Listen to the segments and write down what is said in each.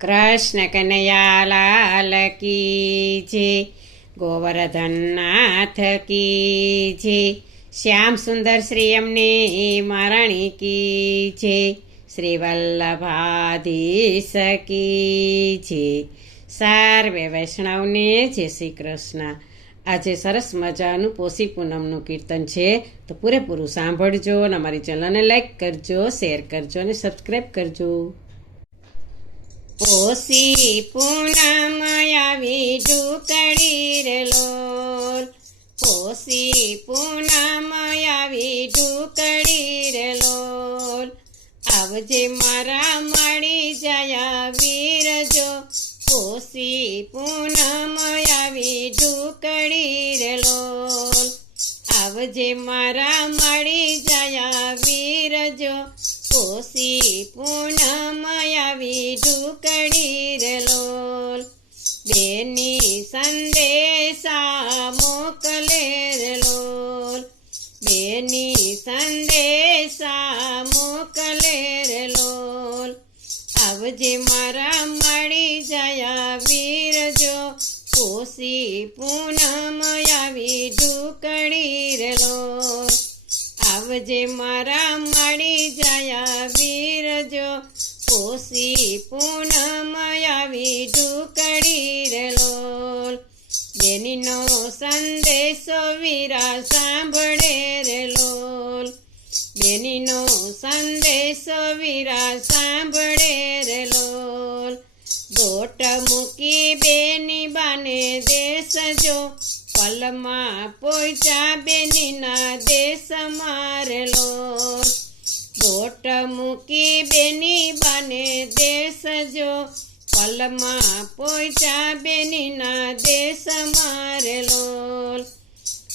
કૃષ્ણ કનૈયા લાલ કી જય, ગોવર્ધન નાથ કી જય, શ્યામ સુંદર શ્રી અમને મહારાણી કી જય, શ્રી વલ્લભાધીશ કી જય. સર્વે વૈષ્ણવને જય શ્રી કૃષ્ણ. આજે સરસ મજાનું પોષી પૂનમનું કીર્તન છે, તો પૂરેપૂરું સાંભળજો અને અમારી ચેનલને લાઈક કરજો, શેર કરજો અને સબસ્ક્રાઈબ કરજો. પોષી પૂનમ આવી ઢુકડી રે લોલ, પોષી પૂનમ આવી ઢુકડી રે લોલ, આવજે મારા મળી જાય વીર જો, પોષી પૂનમ આવી ઢુકડી રે લોલ, આવજે મારા મળી જાય વીર જો, પોષી પૂનમ આવી ઢુકડી રે લોલ, બેની સંદેશા મોકલે રે લોલ, બેની સંદેશા મોકલે રે લોલ, આવજે મારા મળી જાય વીર જો, પોષી પૂનમ આવી ઢુકડી રે લોલ, આવજે મારા મળી જાય વીર જો, પોષી પૂનમ આવી ઢુકડી રે લોલ, બેનીનો સંદેશો વીરા સાંભળે રે લોલ, બેનીનો સંદેશો વીરા સાંભળે રે લોલ, દોટ મૂકી બેની બાને દેશ જો, પલમાં પોઈચા બેનીના દેશ મારે લોલ, દોટ મૂકી બેની બાને દેશ જો, પલમાં પોઈચા બેનીના દેશ મારે લોલ,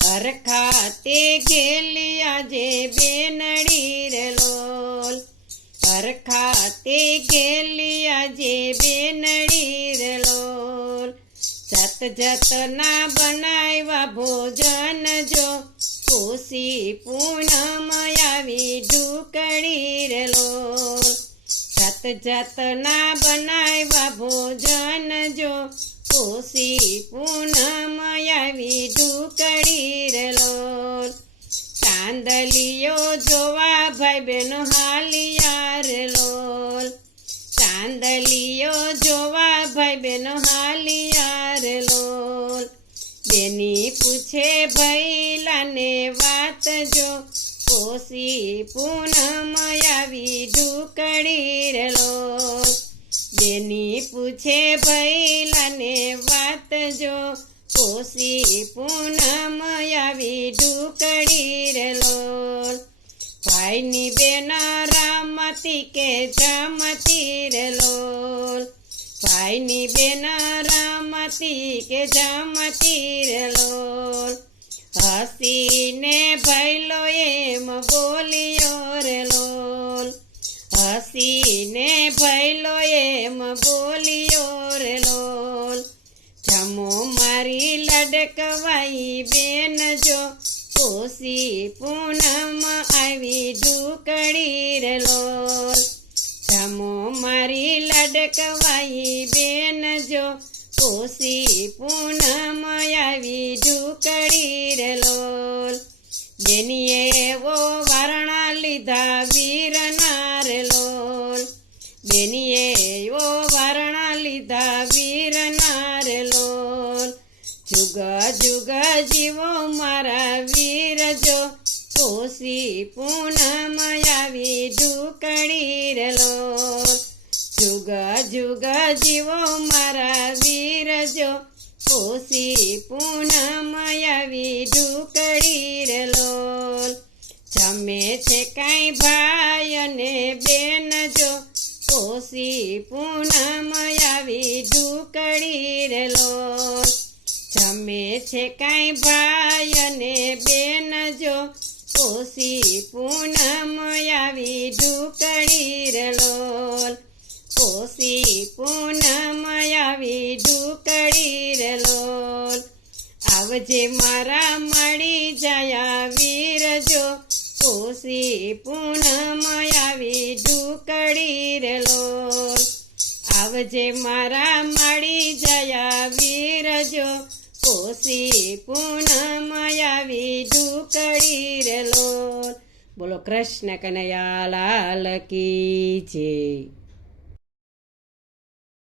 હરખાતે ગેલી આજે બેનડી રે લોલ, હરખાતે ગેલી આજે બેનડી રે લોલ, જત જતના બનાવ્યા ભોજન જો, પોષી પૂનમ આવી ઢુકડી રે લોલ, જત જતના બનાવ્યા ભોજન જો, પોષી પૂનમ આવી ઢુકડી રે લોલ, ચાંદલીઓ જોવા ભાઈ બહેનો હાલિયા રે લોલ, ચાંદલીઓ જોવા ભાઈ બહેનો હાલિયા રે લોલ, બેની પૂછે ભૈલાને વાત જો, પોષી પૂનમ આવી ઢુકડી રે લોલ, બેની પૂછે ભૈલાને વાત જો, પોષી પૂનમ આવી ઢુકડી રે લોલ, ભાઈની બેન રામતી કે જમતી રે લોલ, ભાઈની બેન રામતી કે જમતી રે લોલ, હસીને ભૈલો એમ બોલ્યો રે લોલ, હસીને ભૈલો એમ બોલ્યો રે લોલ, જમો મારી લડકવાઈ બેન જો, પોષી પૂનમ આવી ઢુકડી રે લોલ, જમો મારી લડકવાઈ બેન જો, પોષી પૂનમ આવી ઢુકડી રે લોલ, બેનીએ એવો વારણા લીધા વીરના રે લોલ, બેનીએ એવો વારણા લીધા વીરના રે લોલ, જુગ જુગ જીવો મારા વીર જો, પોષી પૂનમ આવી ઢુકડી રે લોલ, જુગ જુગ જીવો મારા વીર જો, પોષી પૂનમ આવી ઢુકડી રે લોલ, જમે છે કાંઈ ભાઈ અને બેન જો, પોષી પૂનમ આવી ઢુકડી રે લોલ, જમે છે કાંઈ ભાઈ અને બેન જો, પોષી પૂનમ આવી ઢુકડી રે લોલ, પોષી પૂનમ આવી ઢુકડી રે લોલ, આવજે મારા મળી જાય વીર જો, પોષી પૂનમ આવી ઢુકડી રે લોલ, આવજે મારા માડી જયા વીરજો પોષી પૂનમ આવી ઢુકડી રે લોલ. બોલો કૃષ્ણ કનૈયા લાલ કી જય.